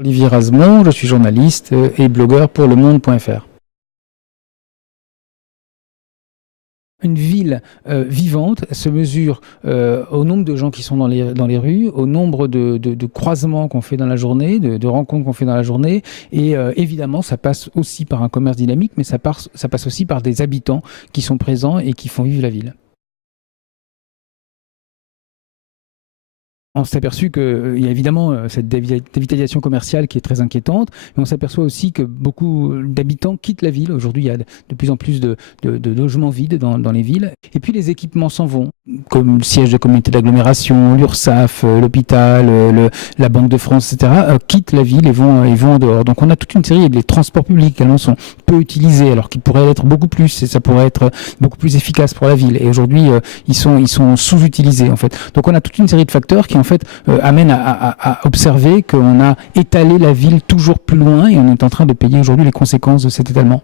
Olivier Razemont, je suis journaliste et blogueur pour lemonde.fr. Une ville vivante se mesure au nombre de gens qui sont dans les rues, au nombre de croisements qu'on fait dans la journée, de rencontres qu'on fait dans la journée. Et évidemment, ça passe aussi par un commerce dynamique, mais ça passe aussi par des habitants qui sont présents et qui font vivre la ville. On s'est aperçu qu'il y a évidemment cette dévitalisation commerciale qui est très inquiétante, mais on s'aperçoit aussi que beaucoup d'habitants quittent la ville. Aujourd'hui, il y a de plus en plus de logements vides dans les villes. Et puis les équipements s'en vont, comme le siège de communauté d'agglomération, l'URSSAF, l'hôpital, la Banque de France, etc., quittent la ville et vont en dehors. Donc on a toute une série, les transports publics également sont peu utilisés, alors qu'ils pourraient être beaucoup plus, et ça pourrait être beaucoup plus efficace pour la ville. Et aujourd'hui, ils sont sous-utilisés en fait. Donc on a toute une série de facteurs qui en fait amènent à observer qu'on a étalé la ville toujours plus loin et on est en train de payer aujourd'hui les conséquences de cet étalement.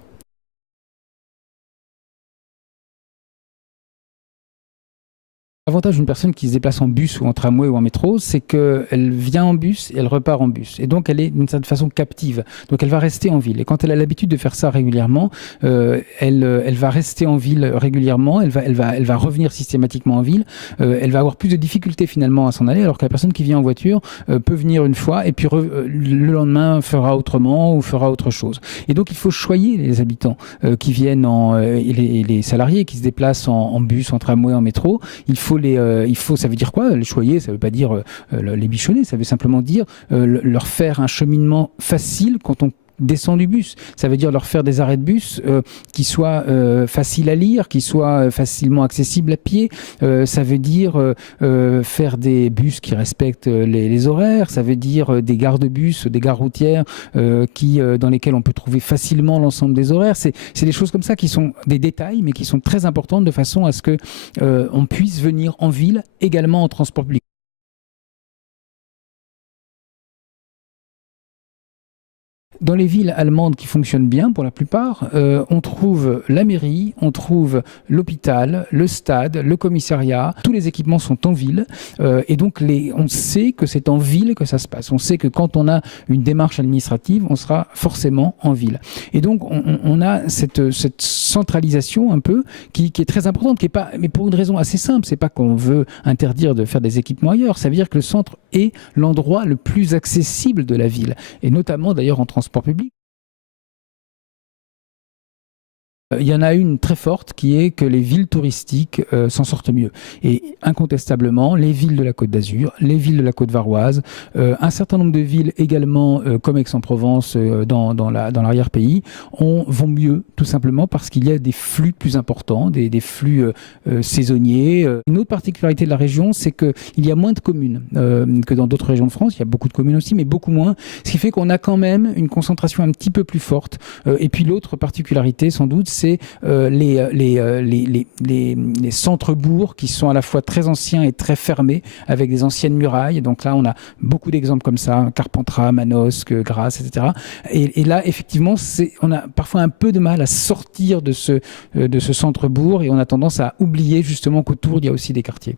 L'avantage d'une personne qui se déplace en bus ou en tramway ou en métro, c'est qu'elle vient en bus et elle repart en bus. Et donc, elle est d'une certaine façon captive. Donc, elle va rester en ville. Et quand elle a l'habitude de faire ça régulièrement, elle va rester en ville régulièrement, elle va revenir systématiquement en ville, elle va avoir plus de difficultés finalement à s'en aller, alors que la personne qui vient en voiture peut venir une fois et puis le lendemain fera autrement ou fera autre chose. Et donc, il faut choyer les habitants qui viennent et les salariés qui se déplacent en bus, en tramway, en métro. Ça veut dire quoi? Les choyer, ça ne veut pas dire les bichonner, ça veut simplement dire leur faire un cheminement facile quand on descend du bus. Ça veut dire leur faire des arrêts de bus qui soient faciles à lire, qui soient facilement accessibles à pied. Ça veut dire faire des bus qui respectent les horaires. Ça veut dire des gares de bus, des gares routières dans lesquelles on peut trouver facilement l'ensemble des horaires. C'est des choses comme ça qui sont des détails, mais qui sont très importantes de façon à ce que on puisse venir en ville également en transport public. Dans les villes allemandes qui fonctionnent bien pour la plupart, on trouve la mairie, on trouve l'hôpital, le stade, le commissariat. Tous les équipements sont en ville et donc on sait que c'est en ville que ça se passe. On sait que quand on a une démarche administrative, on sera forcément en ville. Et donc on a cette centralisation un peu qui est très importante, mais pour une raison assez simple. C'est pas qu'on veut interdire de faire des équipements ailleurs. Ça veut dire que le centre est l'endroit le plus accessible de la ville et notamment d'ailleurs en transport public. Il y en a une très forte qui est que les villes touristiques s'en sortent mieux. Et incontestablement, les villes de la Côte d'Azur, les villes de la Côte varoise, un certain nombre de villes également comme Aix-en-Provence dans l'arrière-pays vont mieux tout simplement parce qu'il y a des flux plus importants, des flux saisonniers. Une autre particularité de la région, c'est qu'il y a moins de communes que dans d'autres régions de France. Il y a beaucoup de communes aussi, mais beaucoup moins. Ce qui fait qu'on a quand même une concentration un petit peu plus forte. Et puis l'autre particularité, sans doute, c'est les centres-bourgs qui sont à la fois très anciens et très fermés, avec des anciennes murailles. Donc là, on a beaucoup d'exemples comme ça, Carpentras, Manosque, Grasse, etc. Et là, effectivement, on a parfois un peu de mal à sortir de ce centre-bourg et on a tendance à oublier justement qu'autour, il y a aussi des quartiers.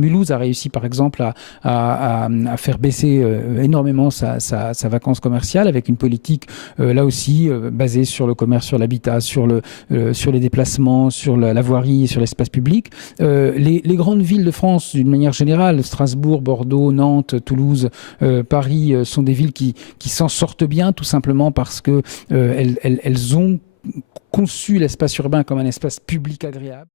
Mulhouse a réussi par exemple à faire baisser énormément sa vacance commerciale avec une politique là aussi basée sur le commerce, sur l'habitat, sur les déplacements, sur la voirie, sur l'espace public. Les grandes villes de France d'une manière générale, Strasbourg, Bordeaux, Nantes, Toulouse, Paris, sont des villes qui s'en sortent bien tout simplement parce que elles ont conçu l'espace urbain comme un espace public agréable.